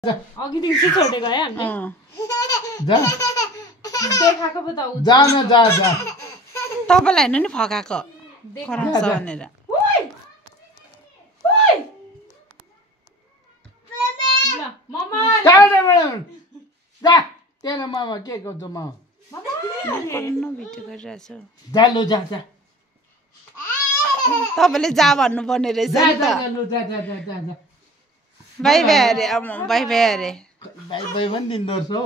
अघिदेखि छोडेको है हामीले जा देखाएको पो त जा न जा जा तपाईलाई हैन नि फकाको कराउँछ भनेर ल मम्मा जा जा तेरो मामा के गर्छ मामा कन्न भिडियो गरिरहेछ जा लु जा जा तपाईले जा भन्नु पर्ने रहेछ जा नि जा त लु जा जा जा जा जा बाइ बाइ अरे बाइ बाइ अरे बाइ बाइ पनि दिँदो रहेछ हो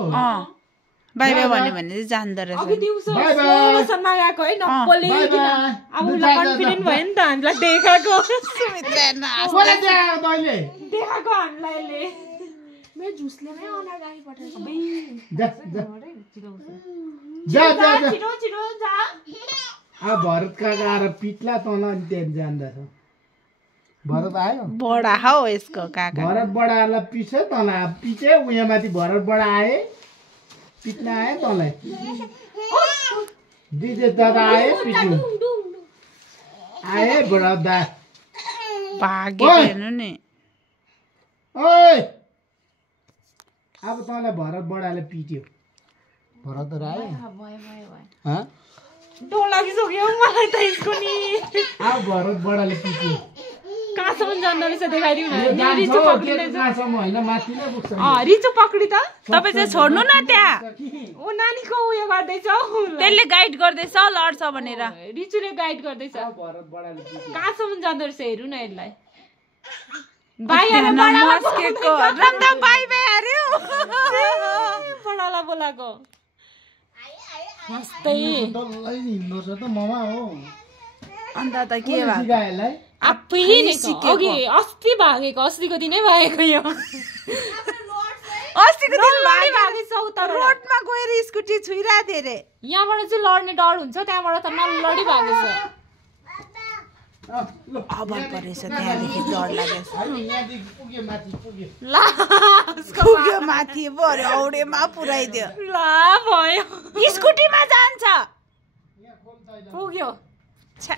बाइ बाइ भन्यो भने चाहिँ जान्दो अघि रहेछ दिउँसो बाइ बाइ। सोलसम्म गएको है नक्कले बाइ किन बाइ। अब लु, उसलाई जा, जा, कन्फिडेन्ट जा। भयो नि त हामीलाई देखाएको सुमित्रा न कोले देखाएको तैँले देखाएको हामीलाई यसले मेरो झुसले नै अना गाडी पठाएछ जा जा जा जा जा छिटो छिटो जा आ भरत काका आएर पिट्ला तँलाई अनि त्यहाँ जाँदैछ भरत आयो बडा हौ यसको काका भरत बडालाई पिछे तँलाई पिछे उयो माथि भरत बडा आए पिट्न आयो तँलाई दिजे दादा आए पिट्नु आए भरत दा भागे ओइ। हेर्नु नि ओइ अब तँलाई भरत बडाले पिट्यो भरत आयो हँ डर लागिसक्यो मलाई त यसको नि अब भरत बडाले पिट्यो कहाँसम्म जाँदो रहेछ देखाइदिउ न यो नि जान्छ रिचो हो, पक्रिँदैछ त्यो कहाँसम्म होइन माथि नै पुग्छ रिचो पक्रि त तपाई चाहिँ छोड्नु न त्यहाँ ऊ नानीको उयो गर्दैछ हौ त्यसले गाइड गर्दैछ लड्छ भनेर रिचुले गाइड गर्दैछ भरत बडाले पिट्यो कहाँसम्म जाँदो रहेछ हेरौँ न यसलाई त्यहाँ नमस्केको रम्दा बाइ बाइ अरे बडाला बोलाको मस्तै डल्लै हिँड्दो छ त ममा हो अन्त त के भयो सिकाएलाई आफै नै सिकेको। अघि अस्ति भागेको अस्तिको दिनै भागेको यो अस्तिको दिन लड्ने भागेछ उता रोडमा गएर स्कुटी छुइरहेको थिएँ रे यहाँबाट चाहिँ लड्ने डर हुन्छ त्यहाँबाट त नलडी भागेछ अभर परेछ त्यहाँदेखि डर लागेछ यहाँदेखि पुग्यो माथि पुग्यो ला पुग्यो माथि भरे औडेमा पुऱ्याइदियो ला भयो स्कुटीमा जान्छ पुग्यो छ्या